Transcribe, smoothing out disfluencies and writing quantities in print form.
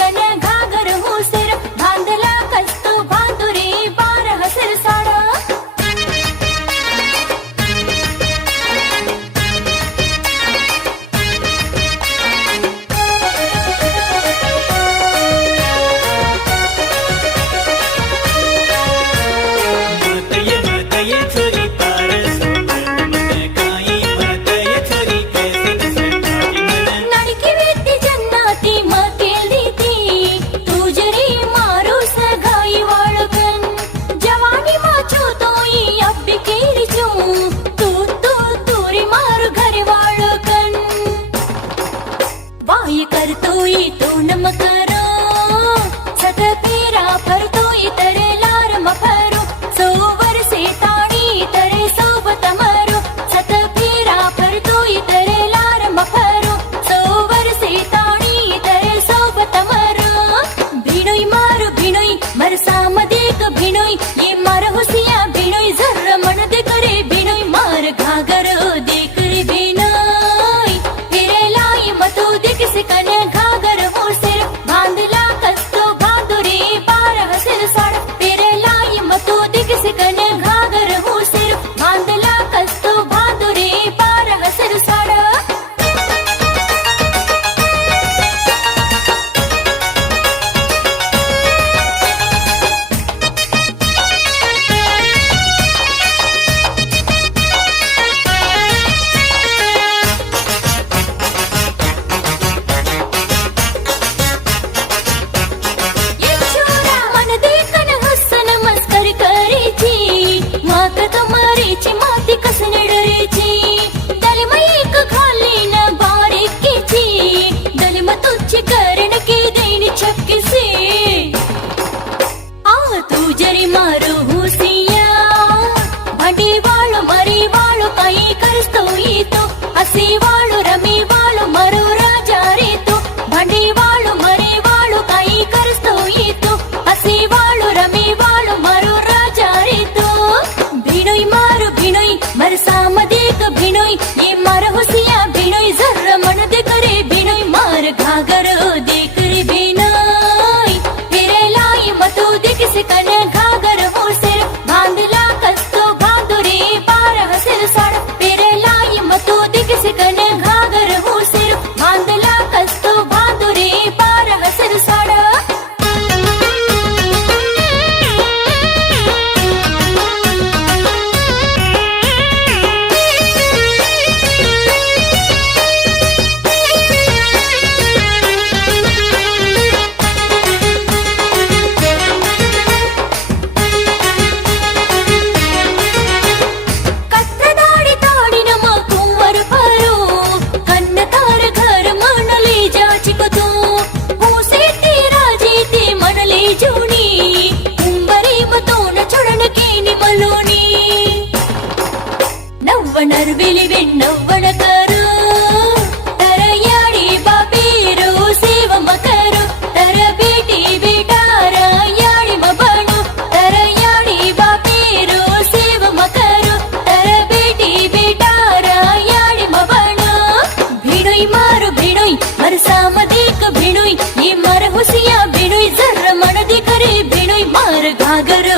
कन घागर हो सिर बांधला कस्तो बांधुरे बार हसर साडा करतोय तो नम करो सत फेरा फरतोय तरे लार मफरो सोवर से ताणी तरे सोबत मरो सत फेरा फरतोय तरे लार मफरो सोवर से ताणी तरे सोबत मरो भिणोय मार भिणोय मर सामदेक भिणोय ये मार हुसिया भिणोय जर मन दे करे भिणोय मार घागर दे करे भिणोय फिरे लाई मतो दे किसे कन घागर हो सिर बांधला कस्तो बांधुरे बार हसर साड फिरे लाई मतो दे किसे कन घागर हो सिर बांधला कस्तो बांधुरे बार हसर साड तू जरी मारू हुसिया भांडी वाळो मरी वाळो काही करस्तो तो असे वाळो रमी वाळो मरो राजा रे तो भांडी वाळो मरी वाळो काही करस्तो तो असे वाळो रमी वाळो मरो राजा रे तो भिणोय मारू भिणोय मर सामदेक भिणोय ये मार हुसिया भिणोय जर मन दे करे भिणोय मार घागर दे करे भिणोय फिरे लाई मतो दे किसे कन घागर हो सिर बांधला कस्तो बांधुरे बार हसर साड फिरे लाई मतो दे किसे कन घागर हो सिर बांधला कस्तो बांधुरे बार हसर साड नरविली नव्वण करो तर याडी बाबीरो सेव मकरो तर बेटी बेटार याडी मबणो तर याडी बाबीरो सेव मकरो तर बेटी बेटार याडी मबणो भिणोय मारो भिणोय मर सामदेक भिणोय ये मार हुसिया भिणोय जर मन दे करे भिणोय मार घागर